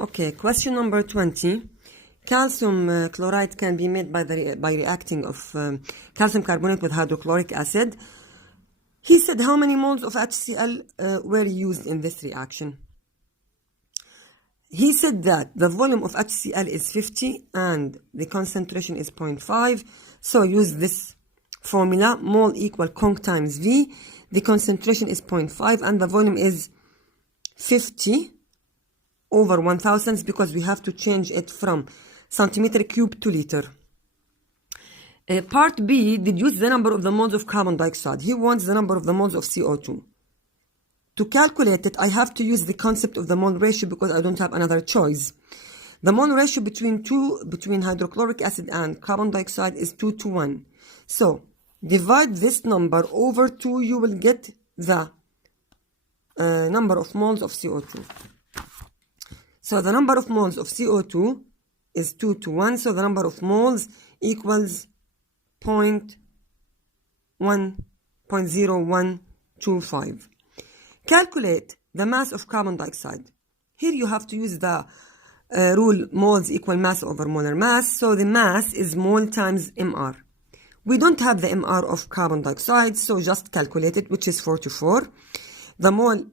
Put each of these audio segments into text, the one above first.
Okay, question number 20. Calcium chloride can be made by reacting of calcium carbonate with hydrochloric acid. He said how many moles of HCl were used in this reaction. He said that the volume of HCl is 50 and the concentration is 0.5. So use this formula, mole equal conc times V. The concentration is 0.5 and the volume is 50 over 1000 because we have to change it from centimeter cube to liter. Part B, deduce the number of the moles of carbon dioxide. He wants the number of the moles of CO2. To calculate it, I have to use the concept of the mole ratio because I don't have another choice. The mole ratio between hydrochloric acid and carbon dioxide is 2 to 1. So divide this number over 2, you will get the number of moles of CO2. So the number of moles of CO2 is 2 to 1. So the number of moles equals 0.0125. Calculate the mass of carbon dioxide. Here you have to use the rule moles equal mass over molar mass. So the mass is mole times MR. We don't have the MR of carbon dioxide, so just calculate it, which is 44. The mole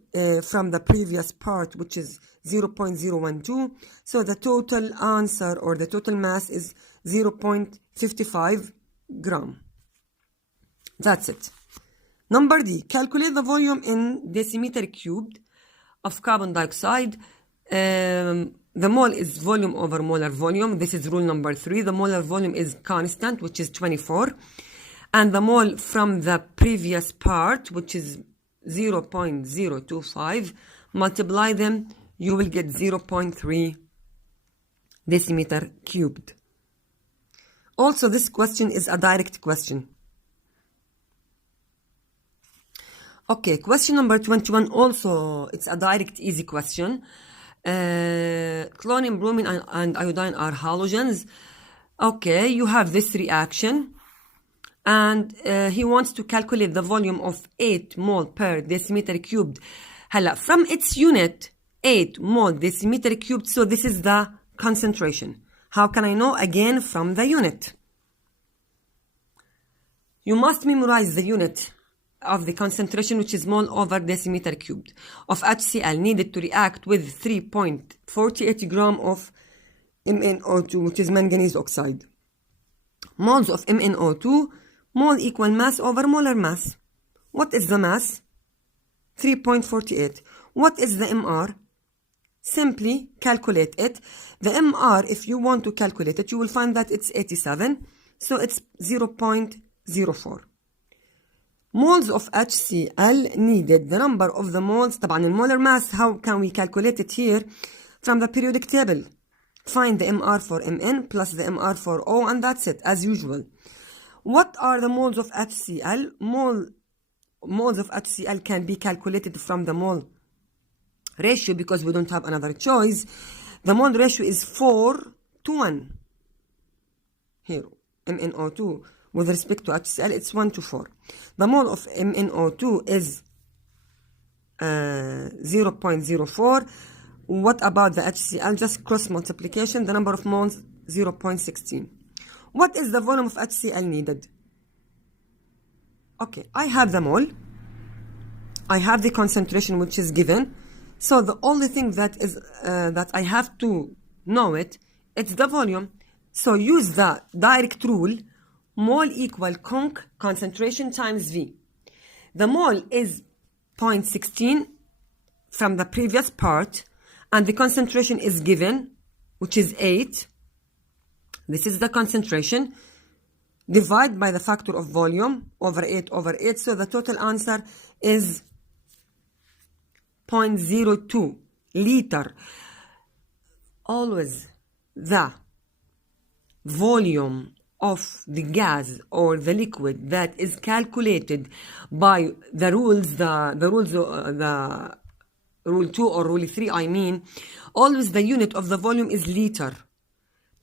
from the previous part, which is 0.012. So the total answer or the total mass is 0.55 gram. That's it. Number D, calculate the volume in decimeter cubed of carbon dioxide. The mole is volume over molar volume. This is rule number 3. The molar volume is constant, which is 24. And the mole from the previous part, which is 0.025, multiply them, you will get 0.3 decimeter cubed. Also, this question is a direct question. Okay, question number 21, also it's a direct easy question. Chlorine, bromine and iodine are halogens. Okay, you have this reaction and he wants to calculate the volume of 8 mole per decimeter cubed. Hala, from its unit, 8 mole decimeter cubed, so this is the concentration. How can I know? Again, from the unit. You must memorize the unit of the concentration, which is mole over decimeter cubed, of HCl needed to react with 3.48 gram of MnO2, which is manganese oxide. Moles of MnO2, mole equal mass over molar mass. What is the mass? 3.48. What is the MR? Simply calculate it. The MR, if you want to calculate it, you will find that it's 87, so it's 0.04. Moles of HCl needed. The number of the moles, طبعا molar mass, how can we calculate it here? From the periodic table. Find the MR for Mn plus the MR for O, and that's it, as usual. What are the moles of HCl? Moles of HCl can be calculated from the mole ratio because we don't have another choice. The mole ratio is 4 to 1. Here, MnO2. With respect to HCl, it's 1 to 4. The mole of MnO2 is 0.04. What about the HCl? Just cross multiplication. The number of moles, 0.16. What is the volume of HCl needed? Okay, I have the mole. I have the concentration, which is given. So the only thing that is that I have to know it's the volume. So use the direct rule. Mole equal conc concentration times V. The mole is 0.16 from the previous part, and the concentration is given, which is 8. This is the concentration. Divide by the factor of volume over 8 over 8. So the total answer is 0.02 liter. Always the volume of the gas or the liquid that is calculated by the rules, the rule 2 or rule 3, I mean, always the unit of the volume is liter.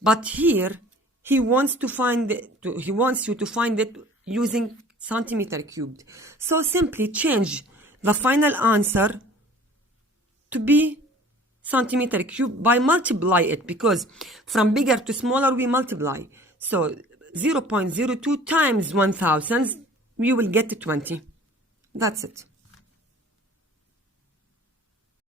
But here he wants you to find it using centimeter cubed. So simply change the final answer to be centimeter cube by multiply it, because from bigger to smaller we multiply. So 0.02 times 1000, you will get 20. That's it.